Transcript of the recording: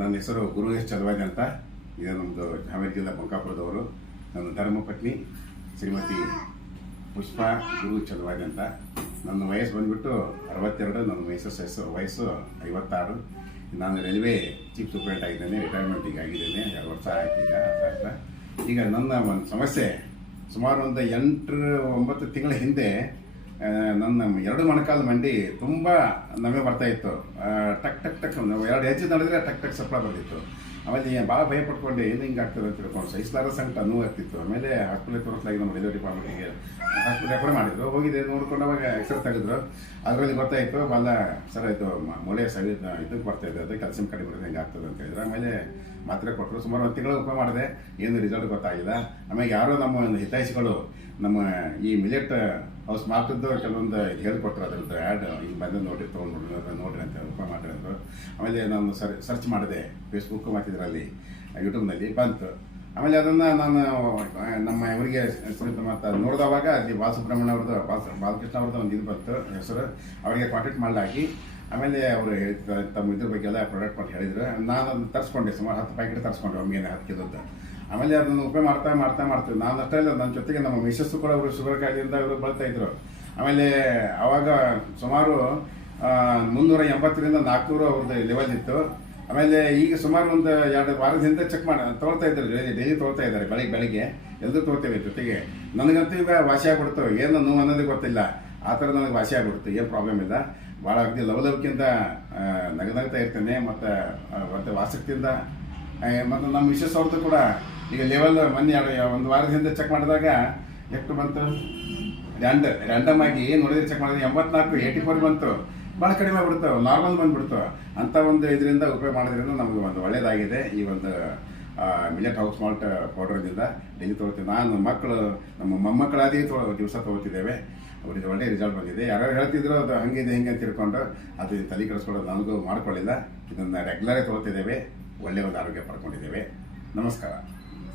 ನನ್ನ ಹೆಸರು ಗುರು ಎಸ್ ಚಲವಾದಿ ಅಂತ. ಇದು ನಮ್ಮದು ಹಾವೇರಿ ಜಿಲ್ಲಾ ಬಂಕಾಪುರದವರು. ನನ್ನ ಧರ್ಮಪತ್ನಿ ಶ್ರೀಮತಿ ಪುಷ್ಪಾ ಗುರು ಚಲವಾದಿ ಅಂತ. ನನ್ನ ವಯಸ್ಸು ಬಂದುಬಿಟ್ಟು 62, ನನ್ನ ವಯಸ್ಸು 56. ನಾನು ರೈಲ್ವೆ ಚೀಫ್ ಸೂಪರಿಂಟ್ ಆಗಿದ್ದೇನೆ. ರಿಟೈರ್ಮೆಂಟಿಗೆ ಆಗಿದ್ದೇನೆ. 2 ವರ್ಷ ಆಯ್ತು ಈಗ ನನ್ನ ಒಂದು ಸಮಸ್ಯೆ ಸುಮಾರು ಒಂದು 8-9 ತಿಂಗಳ ಹಿಂದೆ ನನ್ನ 2 ಮೊಣಕಾಲು ಮಂಡಿ ತುಂಬ ನಮಗೆ ಬರ್ತಾ ಇತ್ತು. ಟಕ್ ಟಕ್ ಟಕ್ 2 ಹೆಜ್ಜೆ ನಡೆದ್ರೆ ಟಕ್ ಟಕ್ ಸಪ್ಪಳ ಬರ್ತಿತ್ತು. ಆಮೇಲೆ ಭಾಳ ಭಯ ಪಡ್ಕೊಂಡು ಏನು ಹಿಂಗೆ ಆಗ್ತದೆ ಅಂತ ತಿಳ್ಕೊಂಡು ಸಹಿಸಲಾರ ಸಂಕಟ ನೋವು ಆಗ್ತಿತ್ತು. ಆಮೇಲೆ ಹಾಸ್ಪಿಟಲ್ ತೋರಿಸಲಾಗಿ ನಮ್ಮ ರೈಲ್ವೆ ಡಿಪಾರ್ಟ್ಮೆಂಟಿಗೆ ಹಾಸ್ಪಿಟಲ್ ರೆಫರ್ ಮಾಡಿದ್ರು. ಹೋಗಿದೆ, ನೋಡ್ಕೊಂಡು ಅವಾಗ ಎಕ್ಸ್ರೇ ತೆಗೆದ್ರು. ಅದರಲ್ಲಿ ಗೊತ್ತಾಯಿತು ಭಾಳ ಸರ್ ಇದು ಮೂಳೆ ಇದಕ್ಕೆ ಬರ್ತಾಯಿದೆ, ಅದು ಕ್ಯಾಲ್ಸಿಯಂ ಕಡಿಮೆ ಬರೋದು ಹೆಂಗೆ ಆಗ್ತದೆ ಅಂತ ಹೇಳಿದ್ರು. ಆಮೇಲೆ ಮಾತ್ರೆ ಕೊಟ್ಟರು. ಸುಮಾರು 1 ತಿಂಗಳು ಉಪಯೋಗ ಮಾಡಿದೆ, ಏನು ರಿಸಲ್ಟ್ ಗೊತ್ತಾಗಿಲ್ಲ. ಆಮೇಲೆ ಯಾರೋ ನಮ್ಮ ಒಂದು ಹಿತೈಷಿಗಳು ನಮ್ಮ ಈ ಮಿಲೆಟ್ ಹೌಸ್ ಮಾರ್ಟದ್ದು ಕೆಲವೊಂದು ಹೇಳಿಕೊಟ್ರು. ಅದ್ರದ್ದು ಆ್ಯಡ್ ಈಗ ಬಂದು ನೋಡ್ರಿ ನೋಡ್ರಿ ಅಂತ ಉಪಯೋಗ ಮಾಡಿರಿ ಅಂದರು. ಆಮೇಲೆ ನಾನು ಸರ್ಚ್ ಮಾಡಿದೆ ಫೇಸ್ಬುಕ್ ಮತ್ತು ಇದರಲ್ಲಿ ಯೂಟ್ಯೂಬ್ನಲ್ಲಿ ಬಂತು. ಆಮೇಲೆ ಅದನ್ನು ನಾನು ನಮ್ಮ ಇವರಿಗೆ ಮತ್ತು ನೋಡಿದವಾಗ ಅಲ್ಲಿ ಬಾಲಸುಬ್ರಹ್ಮಣ್ಯ ಅವ್ರದ್ದು ಬಾಲಕೃಷ್ಣ ಅವ್ರದ್ದು ಒಂದು ಇದು ಬಂತು ಹೆಸರು. ಅವರಿಗೆ ಕಾಂಟ್ಯಾಕ್ಟ್ ಮಾಡಲಾಗಿ ಆಮೇಲೆ ಅವರು ಹೇಳ್ತಾರೆ ತಮ್ಮ ಇದ್ರ ಬಗ್ಗೆ ಎಲ್ಲ ಪ್ರಾಡಕ್ಟ್ ಕೊಟ್ಟು ಹೇಳಿದ್ರು. ನಾನು ಅದನ್ನು ತರಿಸ್ಕೊಂಡೆ, ಸುಮಾರು 10 ಪ್ಯಾಕೆಟ್ ತರಿಸ್ಕೊಂಡೆ ಒಮ್ಮೆಗೆ 10 ಕಿಲೋದ್ದು. ಆಮೇಲೆ ಅದನ್ನು ಉಪಯೋಗ ಮಾಡ್ತೀವಿ. ನಾನು ಅಷ್ಟೇ ಇಲ್ಲ, ನನ್ನ ಜೊತೆಗೆ ನಮ್ಮ ಮಿಸಸ್ಸು ಕೂಡ ಅವರು ಶುಗರ್ ಕಾಯಿಲೆಯಿಂದ ಇವರು ಬಳತಾ ಇದ್ರು. ಆಮೇಲೆ ಅವಾಗ ಸುಮಾರು 380ರಿಂದ 400 ಅವ್ರದ್ದು ಲೆವೆಲ್ ಇತ್ತು. ಆಮೇಲೆ ಈಗ ಸುಮಾರು ಒಂದು 2 ವಾರದಿಂದ ಚೆಕ್ ತೊಗೊಳ್ತಾ ಇದ್ದಾರೆ, ಡೈಲಿ ತೊಗೊಳ್ತಾ ಇದ್ದಾರೆ. ಬೆಳಿಗ್ಗೆ ಎಲ್ಲರೂ ತೊಗೊಳ್ತೇವೆ ಜೊತೆಗೆ. ನನಗಂತೂ ಈಗ ವಾಸಿ ಆಗ್ಬಿಡ್ತು, ಏನು ನೋವು ಅನ್ನೋದೇ ಗೊತ್ತಿಲ್ಲ. ಆ ಥರ ನನಗೆ ವಾಸಿ ಆಗ್ಬಿಡ್ತು, ಏನು ಪ್ರಾಬ್ಲಮ್ ಇಲ್ಲ. ಭಾಳ ಅಗದಿ ಲವಲವಿಕೆಯಿಂದ ನಗನಗ್ತಾ ಇರ್ತೇನೆ. ಮತ್ತು ಆಸಕ್ತಿಯಿಂದ ಮತ್ತು ನಮ್ಮ ಮಿಸಸ್ ಅವ್ರದ್ದು ಕೂಡ ಈಗ ಲೆವೆಲ್ ಮೊನ್ನೆ 1 ವಾರದ ಹಿಂದೆ ಚೆಕ್ ಮಾಡಿದಾಗ ಎಷ್ಟು ಬಂತು, ರ್ಯಾಂಡಮ್ ಆಗಿ ನೋಡಿದ್ರೆ ಚೆಕ್ ಮಾಡಿದ್ರೆ 84, 84 ಬಂತು. ಭಾಳ ಕಡಿಮೆ ಆಗ್ಬಿಡ್ತು, ನಾರ್ಮಲ್ ಬಂದ್ಬಿಡ್ತು. ಅಂಥ ಒಂದು ಇದರಿಂದ ಉಪಯೋಗ ಮಾಡೋದ್ರಿಂದ ನಮಗೆ ಒಂದು ಒಳ್ಳೆಯದಾಗಿದೆ. ಈ ಒಂದು ಮಿಲೆಟ್ ಹೌಸ್ ಮಾಲ್ಟ್ ಪೌಡರ್ದಿಂದ ಡೈಲಿ ತೊಗೊಳ್ತೀವಿ. ನಾನು ಮಕ್ಕಳು ನಮ್ಮ ಮೊಮ್ಮಕ್ಕಳಾದಿ ದಿವಸ ತೊಗೊಳ್ತಿದ್ದೇವೆ. ಅವರಿಗೆ ಒಳ್ಳೆ ರಿಸಲ್ಟ್ ಬಂದಿದೆ. ಯಾರು ಹೇಳ್ತಿದ್ರು ಅದು ಹಂಗಿದೆ ಹಿಂಗೆ ಅಂತ ತಿಳ್ಕೊಂಡು ಅದು ತಲೆ ಕೆಡಿಸ್ಕೊಳ್ಳೋದು ನನಗೂ ಮಾಡ್ಕೊಳ್ಳಿಲ್ಲ. ಇದನ್ನು ರೆಗ್ಯುಲರೇ ತೊಗೊಳ್ತಿದ್ದೇವೆ. ಒಳ್ಳೆಯ ಒಂದು ಆರೋಗ್ಯ ಪಡ್ಕೊಂಡಿದ್ದೇವೆ. ನಮಸ್ಕಾರ.